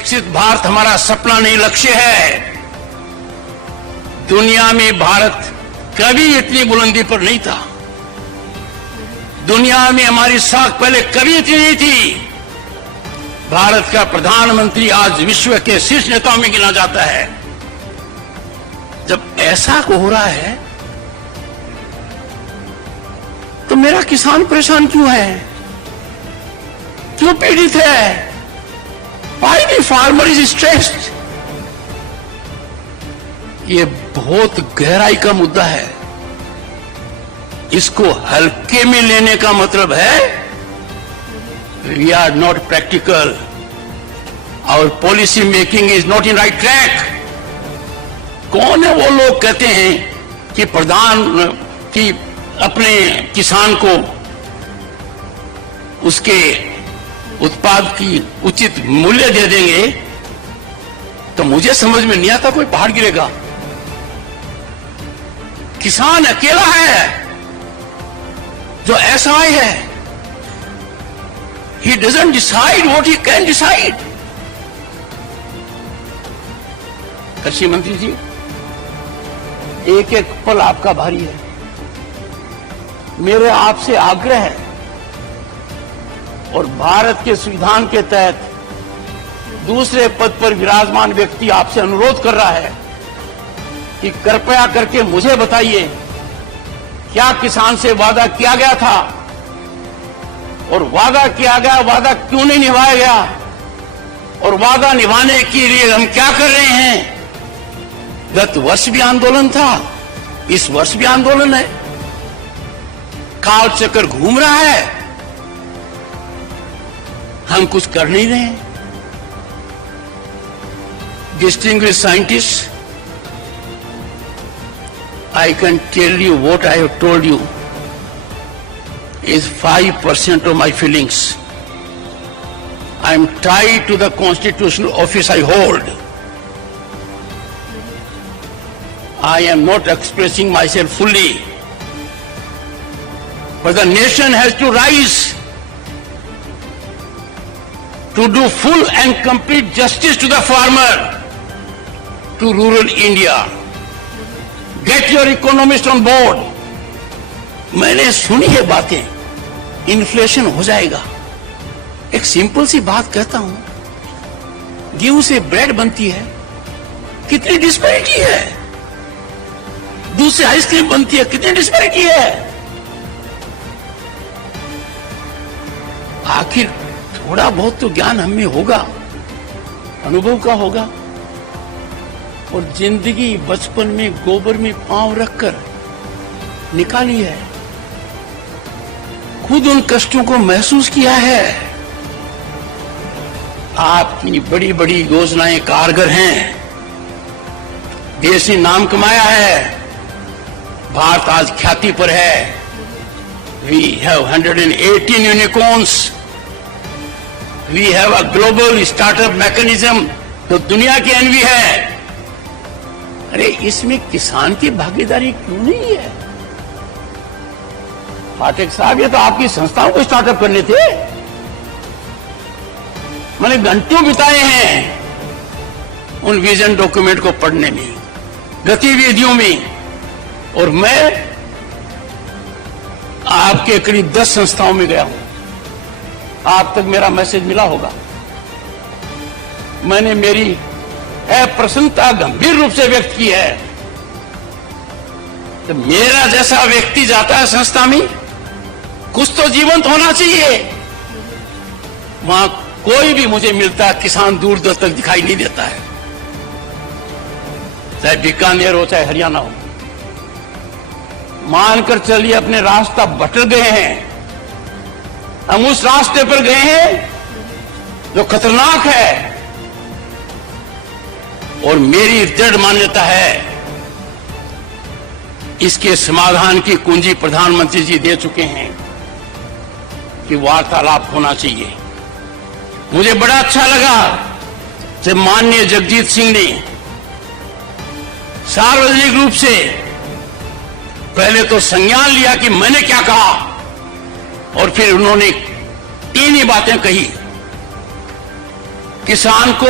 विकसित भारत हमारा सपना नहीं, लक्ष्य है। दुनिया में भारत कभी इतनी बुलंदी पर नहीं था। दुनिया में हमारी साख पहले कभी इतनी नहीं थी। भारत का प्रधानमंत्री आज विश्व के शीर्ष नेताओं में गिना जाता है। जब ऐसा हो रहा है तो मेरा किसान परेशान क्यों है, क्यों पीड़ित है? Why the farmer is stressed? ये बहुत गहराई का मुद्दा है। इसको हल्के में लेने का मतलब है we are not practical. Our policy making is not in right track. कौन है वो लोग कहते हैं कि अपने किसान को उसके उत्पाद की उचित मूल्य दे देंगे, तो मुझे समझ में नहीं आता कोई पहाड़ गिरेगा। किसान अकेला है जो असहाय है। He doesn't decide what he can decide. कृषि मंत्री जी, एक एक पल आपका भारी है। मेरे आपसे आग्रह है और भारत के संविधान के तहत दूसरे पद पर विराजमान व्यक्ति आपसे अनुरोध कर रहा है कि कृपया करके मुझे बताइए, क्या किसान से वादा किया गया था और वादा किया गया वादा क्यों नहीं निभाया गया, और वादा निभाने के लिए हम क्या कर रहे हैं? गत वर्ष भी आंदोलन था, इस वर्ष भी आंदोलन है। काल चक्कर घूम रहा है, हम कुछ कर नहीं रहे हैं। Distinguished scientists, I can tell you what I have told you is 5% of my feelings. I am tied to the constitutional office I hold. I am not expressing myself fully. But the nation has to rise to do full and complete justice to the farmer, to rural India. Get your economists on board. मैंने सुनी है बातें, inflation हो जाएगा। एक simple सी बात कहता हूं, गेहूं से ब्रेड बनती है, कितनी डिस्पैरिटी है। दूध से आइसक्रीम बनती है, कितनी डिस्पैरिटी है। आखिर थोड़ा बहुत तो ज्ञान हमें होगा, अनुभव का होगा। और जिंदगी बचपन में गोबर में पांव रखकर निकाली है, खुद उन कष्टों को महसूस किया है। आपकी बड़ी बड़ी योजनाएं कारगर हैं, देश ने नाम कमाया है, भारत आज ख्याति पर है। We have 118 unicorns. We have a global startup mechanism. तो दुनिया की एनवी है। अरे इसमें किसान की भागीदारी क्यों नहीं है? पाठक साहब, ये तो आपकी संस्थाओं को स्टार्टअप करने थे। मैंने घंटों बिताए हैं उन विजन डॉक्यूमेंट को पढ़ने में, गतिविधियों में, और मैं आपके करीब 10 संस्थाओं में गया हूं। आप तक मेरा मैसेज मिला होगा। मैंने मेरी अप्रसन्नता गंभीर रूप से व्यक्त की है। तो मेरा जैसा व्यक्ति जाता है संस्था में, कुछ तो जीवंत होना चाहिए। वहां कोई भी मुझे मिलता है, किसान दूर दूर तक दिखाई नहीं देता है, चाहे बीकानेर हो चाहे हरियाणा हो। मानकर चलिए अपने रास्ता भटक गए हैं, हम उस रास्ते पर गए हैं जो खतरनाक है। और मेरी दृढ़ मान्यता है इसके समाधान की कुंजी प्रधानमंत्री जी दे चुके हैं कि वार्तालाप होना चाहिए। मुझे बड़ा अच्छा लगा जब माननीय जगजीत सिंह ने सार्वजनिक रूप से पहले तो संज्ञान लिया कि मैंने क्या कहा, और फिर उन्होंने तीन ही बातें कही किसान को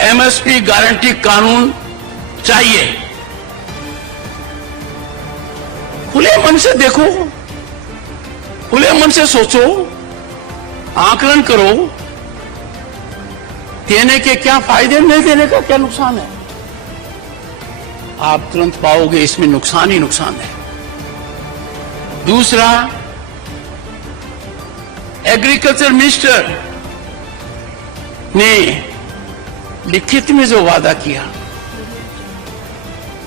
एमएसपी गारंटी कानून चाहिए। खुले मन से देखो, खुले मन से सोचो, आकलन करो, देने के क्या फायदे, नहीं देने का क्या नुकसान है। आप तुरंत पाओगे इसमें नुकसान ही नुकसान है। दूसरा, एग्रीकल्चर मिनिस्टर ने लिखित में जो वादा किया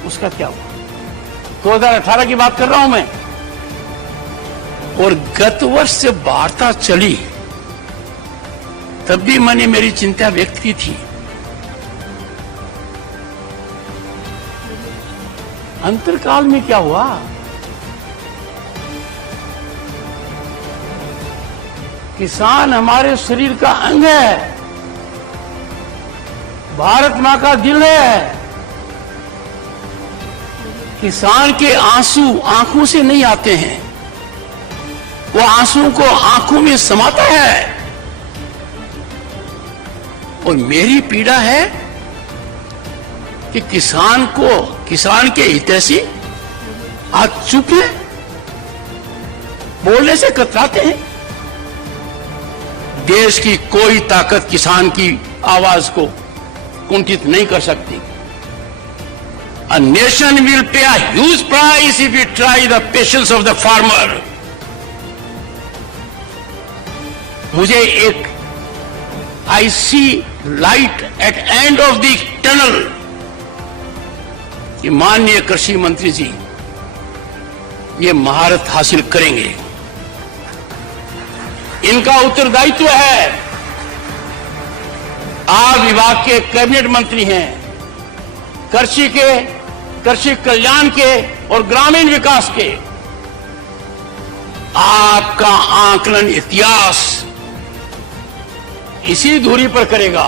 उसका क्या हुआ? 2018 की बात कर रहा हूं मैं, और गत वर्ष से वार्ता चली तब भी मैंने मेरी चिंता व्यक्त की थी। अंतरकाल में क्या हुआ? किसान हमारे शरीर का अंग है, भारत मां का दिल है। किसान के आंसू आंखों से नहीं आते हैं, वो आंसू को आंखों में समाता है। और मेरी पीड़ा है कि किसान के हितैषी आज चुप है, बोलने से कतराते हैं। देश की कोई ताकत किसान की आवाज को कुंठित नहीं कर सकती। A nation will pay a huge price if we try the patience of the farmer. मुझे एक I see light at end of the tunnel कि माननीय कृषि मंत्री जी ये महारत हासिल करेंगे। इनका उत्तरदायित्व है। आप विभाग के कैबिनेट मंत्री हैं, कृषि कल्याण के और ग्रामीण विकास के। आपका आकलन इतिहास इसी धुरी पर करेगा।